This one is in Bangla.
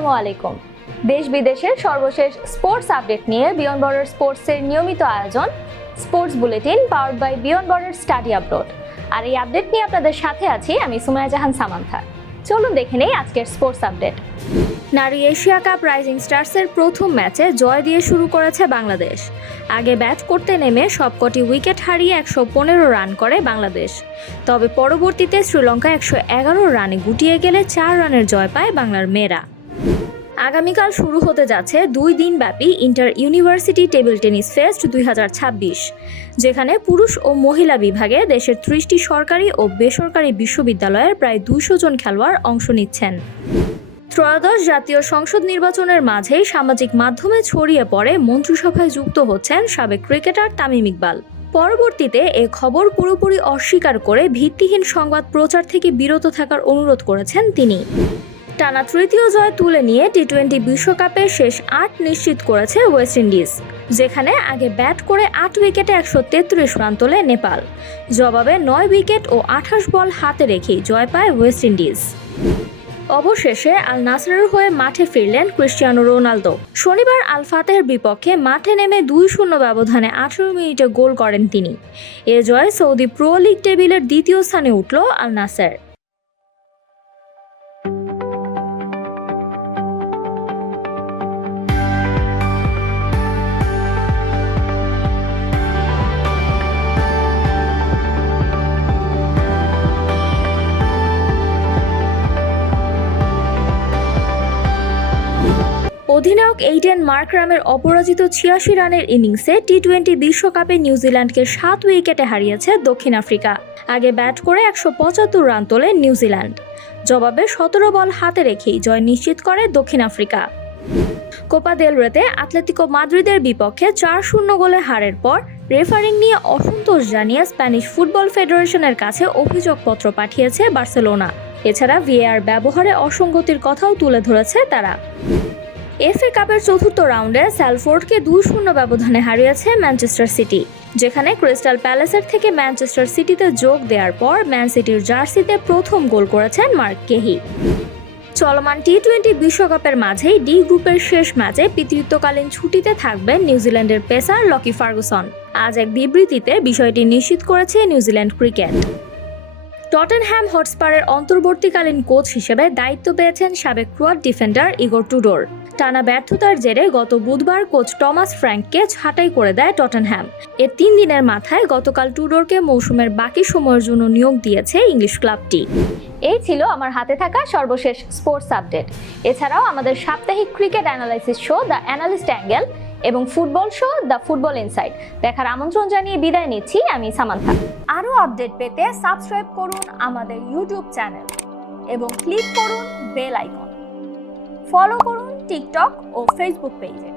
আসসালামু আলাইকুম। দেশ বিদেশের সর্বশেষ স্পোর্টস আপডেট নিয়ে বিয়ন্ড বর্ডার স্পোর্টসের নিয়মিত আয়োজন sports bulletin powered by beyond border study upload. আর এই আপডেট নিয়ে আপনাদের সাথে আছি আমি সুমাইয়া জাহান সামান্থা। চলুন দেখে নেই আজকের স্পোর্টস আপডেট। নারী এশিয়া কাপ রাইজিং স্টার্সের প্রথম ম্যাচে জয় দিয়ে শুরু করেছে বাংলাদেশ। আগে ব্যাট করতে নেমে সবকটি উইকেট হারিয়ে 115 রান করে বাংলাদেশ। তবে পরবর্তীতে শ্রীলঙ্কা 111 রানে গুটিয়ে গেলে 4 রানের জয় পায় বাংলার মেয়েরা। আগামীকাল শুরু হতে যাচ্ছে 2 দিনব্যাপী inter university table tennis fest 2026, যেখানে পুরুষ ও মহিলা বিভাগে দেশের 30টি সরকারি ও বেসরকারি বিশ্ববিদ্যালয়ের প্রায় 200 জন খেলোয়াড় অংশ নিচ্ছেন। ত্রয়োদশ জাতীয় সংসদ নির্বাচনের মাঝেই সামাজিক মাধ্যমে ছড়িয়ে পড়ে মন্ত্রিসভায় যুক্ত হচ্ছেন সাবেক ক্রিকেটার তামিম ইকবাল। পরবর্তীতে এ খবর পুরোপুরি অস্বীকার করে ভিত্তিহীন সংবাদ প্রচার থেকে বিরত থাকার অনুরোধ করেছেন তিনি। টানা তৃতীয় জয় তুলে নিয়ে টি-20 বিশ্বকাপে শেষ 8 নিশ্চিত করেছে ওয়েস্ট ইন্ডিজ, যেখানে আগে ব্যাট করে 8 উইকেটে 133 রান তোলে নেপাল। জবাবে 9 উইকেট ও 28 বল হাতে রেখেই জয় পায় ওয়েস্ট ইন্ডিজ। অবশেষে আল নাসরের হয়ে মাঠে ফিরলেন ক্রিস্টিয়ানো রোনালদো। শনিবার আল ফাতেহের বিপক্ষে মাঠে নেমে 2-0 ব্যবধানে 18 মিনিটে গোল করেন তিনি। এ জয়ে সৌদি প্রো লিগ টেবিলের দ্বিতীয় স্থানে উঠল আল নাসের। অধিনায়ক এইডেন মার্করামের অপরাজিত 86 রানের ইনিংসে টি-20 বিশ্বকাপে নিউজিল্যান্ডকে 7 উইকেটে হারিয়েছে দক্ষিণ আফ্রিকা। আগে ব্যাট করে 175 রান তোলে নিউজিল্যান্ড। জবাবে 17 বল হাতে রেখেই জয় নিশ্চিত করে দক্ষিণ আফ্রিকা। কোপা দেল রেতে আতলেতিকো মাদ্রিদের বিপক্ষে 4-0 গোলে হারের পর রেফারিং নিয়ে অসন্তোষ জানিয়ে স্প্যানিশ ফুটবল ফেডারেশনের কাছে অভিযোগপত্র পাঠিয়েছে বার্সেলোনা। এছাড়া ভিএআর ব্যবহারে অসঙ্গতির কথাও তুলে ধরেছে তারা। এফএ কাপের চতুর্থ রাউন্ডে স্যালফোর্ডকে 2-0 ব্যবধানে হারিয়েছে ম্যানচেস্টার সিটি, যেখানে ক্রিস্টাল প্যালেসের থেকে ম্যানচেস্টার সিটিতে যোগ দেওয়ার পর ম্যান সিটির জার্সিতে প্রথম গোল করেছেন মার্ক কেহি। চলমান টি-20 বিশ্বকাপের মাঝেই ডি গ্রুপের শেষ ম্যাচে পিতৃত্বকালীন ছুটিতে থাকবেন নিউজিল্যান্ডের পেসার লকি ফার্গুসন। আজ এক বিবৃতিতে বিষয়টি নিশ্চিত করেছে নিউজিল্যান্ড ক্রিকেট। টটেনহ্যাম হটস্পারের অন্তর্বর্তীকালীন কোচ হিসেবে দায়িত্ব পেয়েছেন সাবেক ক্রোয়াট ডিফেন্ডার ইগোর টুডোর। টানা ব্যর্থতার জেরে গত বুধবার কোচ টমাস ফ্র্যাঙ্ককে ছাঁটাই করে দেয় টটেনহ্যাম। এর 3 দিনের মাথায় গতকাল টুডোরকে মৌসুমের বাকি সময়ের জন্য নিয়োগ দিয়েছে ইংলিশ ক্লাবটি। এই ছিল আমার হাতে থাকা সর্বশেষ স্পোর্টস আপডেট। এছাড়াও আমাদের সাপ্তাহিক cricket analysis show the analyst angle এবং football show the football inside দেখার আমন্ত্রণ জানিয়ে বিদায় নিচ্ছি আমি সামান্থা। আরও আপডেট পেতে সাবস্ক্রাইব করুন আমাদের ইউটিউব চ্যানেল এবং ক্লিক করুন বেল আইকন। ফলো করুন টিকটক ও ফেসবুক পেজে।